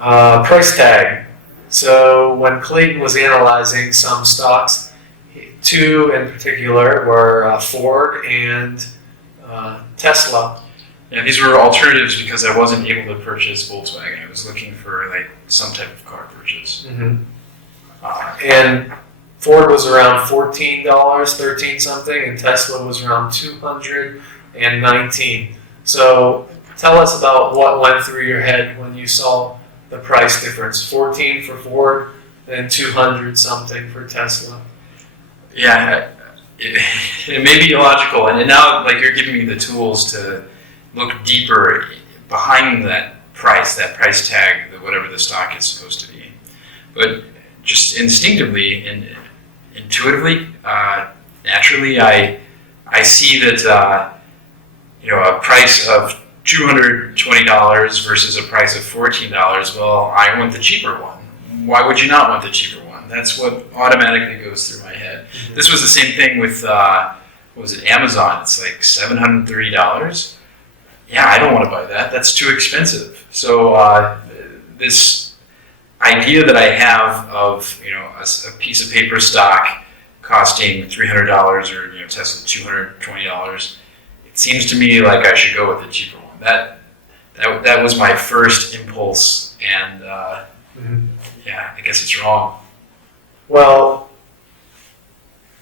Price tag. So when Clayton was analyzing some stocks, two in particular were Ford and Tesla. Yeah, these were alternatives because I wasn't able to purchase Volkswagen. I was looking for like some type of car purchase. Mm-hmm. And Ford was around $14, 13 something, and Tesla was around 219. So tell us about what went through your head when you saw the price difference. 14 for Ford, then 200 something for Tesla. Yeah, it may be illogical, and now like you're giving me the tools to look deeper behind that price tag, whatever the stock is supposed to be. But just instinctively and intuitively, naturally, I see that a price of $220 versus a price of $14. Well, I want the cheaper one. Why would you not want the cheaper one? That's what automatically goes through my head. Mm-hmm. This was the same thing with Amazon. It's like $730. Yeah, I don't want to buy that. That's too expensive. So this idea that I have of a piece of paper stock costing $300 or Tesla $220, it seems to me like I should go with the cheaper one. That was my first impulse, and yeah, I guess it's wrong. Well,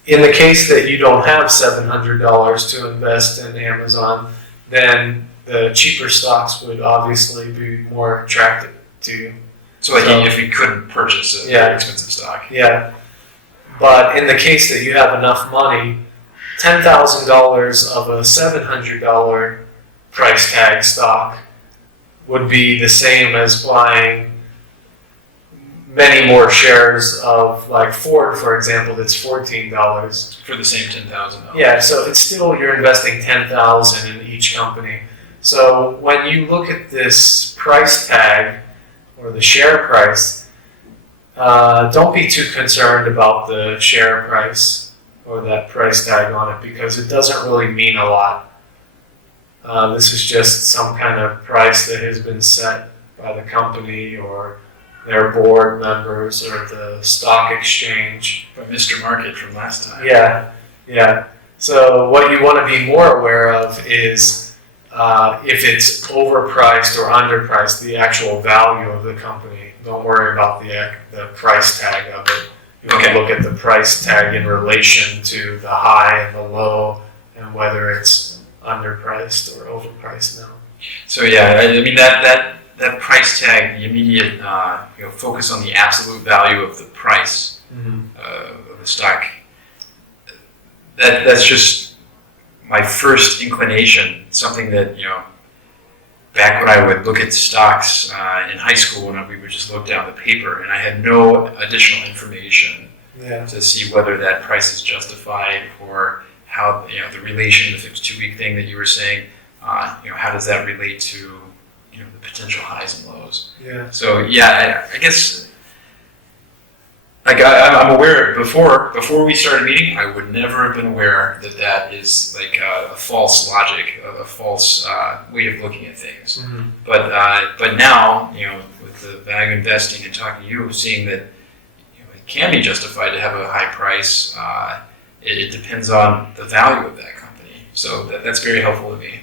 in the case that you don't have $700 to invest in Amazon, then the cheaper stocks would obviously be more attractive to you. So if you couldn't purchase a very expensive stock. Yeah. But in the case that you have enough money, $10,000 of a $700 price tag stock would be the same as buying many more shares of, like Ford, for example, that's $14 for the same $10,000. Yeah, so it's still you're investing $10,000 in each company. So when you look at this price tag or the share price, don't be too concerned about the share price or that price tag on it because it doesn't really mean a lot. This is just some kind of price that has been set by the company or their board members or the stock exchange. By Mr. Market from last time. Yeah. So what you want to be more aware of is if it's overpriced or underpriced, the actual value of the company. Don't worry about the price tag of it. You want to look at the price tag in relation to the high and the low and whether it's underpriced or overpriced now. So yeah, I mean that price tag, the immediate focus on the absolute value of the price of the stock. That's just my first inclination. Something that back when I would look at stocks in high school, when we would just look down the paper, and I had no additional information to see whether that price is justified or how the relation, the 52-week thing that you were saying. How does that relate to the potential highs and lows? Yeah. So yeah, I guess like I'm aware before we started meeting, I would never have been aware that is like a false logic, a false way of looking at things. Mm-hmm. But now with the value investing and talking to you, seeing that it can be justified to have a high price. It depends on the value of that company. So that's very helpful to me.